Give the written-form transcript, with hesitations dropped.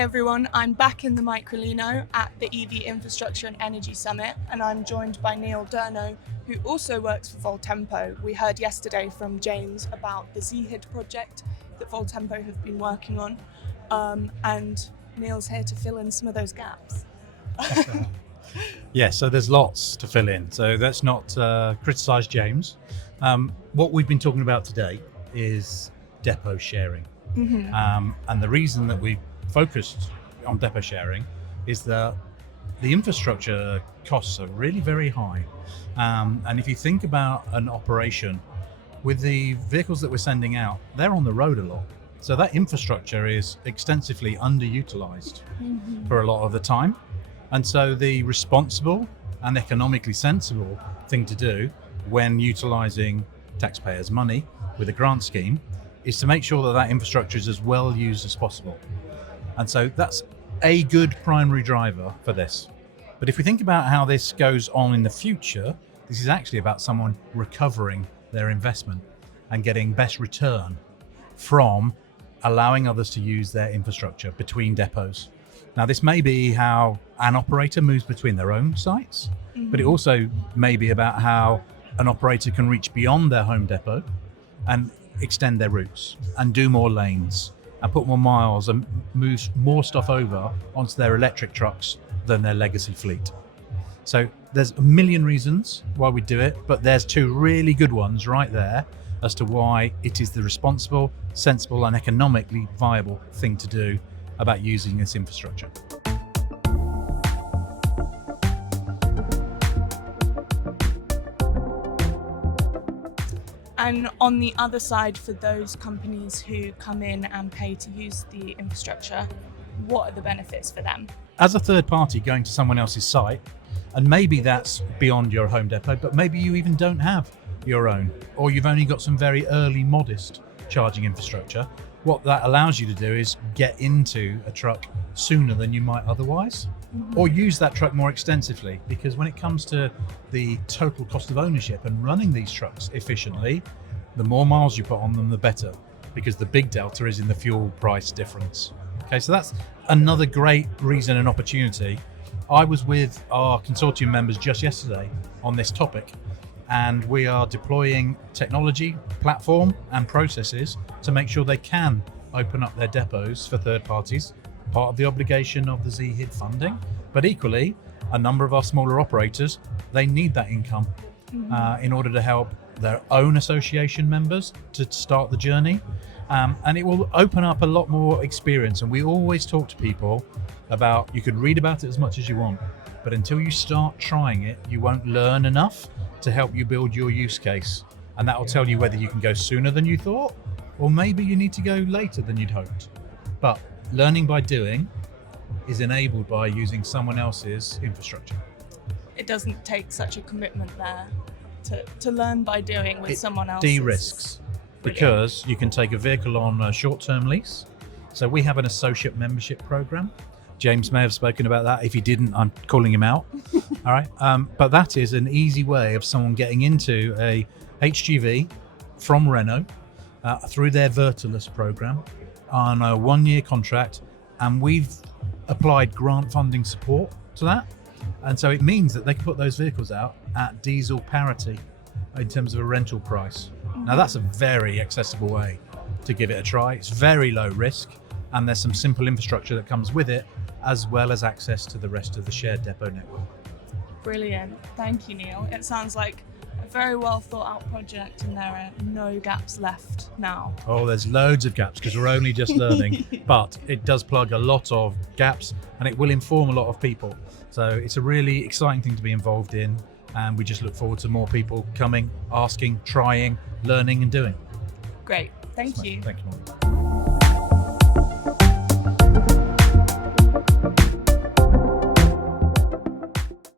everyone, I'm back in the Microlino at the EV Infrastructure and Energy Summit, and I'm joined by Neil Durno, who also works for Voltempo. We heard yesterday from James about the ZEHID project that Voltempo have been working on, and Neil's here to fill in some of those gaps. Yeah, so there's lots to fill in, so let's not criticise James. What we've been talking about today is depot sharing. And the reason that we focused on depot sharing is that the infrastructure costs are really very high. And if you think about an operation, with the vehicles that we're sending out, they're on the road a lot. So that infrastructure is extensively underutilized for a lot of the time. And so the responsible and economically sensible thing to do when utilizing taxpayers' money with a grant scheme is to make sure that that infrastructure is as well used as possible. And so that's a good primary driver for this. But if we think about how this goes on in the future, this is actually about someone recovering their investment and getting best return from allowing others to use their infrastructure between depots. Now, this may be how an operator moves between their own sites, but it also may be about how an operator can reach beyond their home depot and extend their routes and do more lanes and put more miles and move more stuff over onto their electric trucks than their legacy fleet. So there's a million reasons why we do it, but there's two really good ones right there as to why it is the responsible, sensible and economically viable thing to do about using this infrastructure. And on the other side, for those companies who come in and pay to use the infrastructure, what are the benefits for them? As a third party going to someone else's site, and maybe that's beyond your home depot, but maybe you even don't have your own, or you've only got some very early modest charging infrastructure, what that allows you to do is get into a truck sooner than you might otherwise, or use that truck more extensively, because when it comes to the total cost of ownership and running these trucks efficiently, the more miles you put on them, the better, because the big delta is in the fuel price difference. Okay, so that's another great reason and opportunity. I was with our consortium members just yesterday on this topic, and we are deploying technology, platform and processes to make sure they can open up their depots for third parties, part of the obligation of the ZEHID funding, but equally a number of our smaller operators, they need that income in order to help their own association members to start the journey, and it will open up a lot more experience. And we always talk to people about, you could read about it as much as you want, but until you start trying it, you won't learn enough to help you build your use case, and that will tell you whether you can go sooner than you thought, or maybe you need to go later than you'd hoped. But learning by doing is enabled by using someone else's infrastructure. It doesn't take such a commitment there to learn by doing with someone else. De-risks, because you can take a vehicle on a short-term lease. So we have an associate membership program. James may have spoken about that. If he didn't, I'm calling him out. All right. But that is an easy way of someone getting into a HGV from Renault through their Vertilus program on a 1-year contract. And we've applied grant funding support to that. And so it means that they can put those vehicles out at diesel parity in terms of a rental price. Now that's a very accessible way to give it a try. It's very low risk, and there's some simple infrastructure that comes with it, as well as access to the rest of the shared depot network. Brilliant. Thank you, Neil. It sounds like a very well thought out project, and there are no gaps left now. Oh, there's loads of gaps because we're only just learning, but it does plug a lot of gaps and it will inform a lot of people. So it's a really exciting thing to be involved in, and we just look forward to more people coming, asking, trying, learning and doing. Great. Thank you. Thank you, Molly.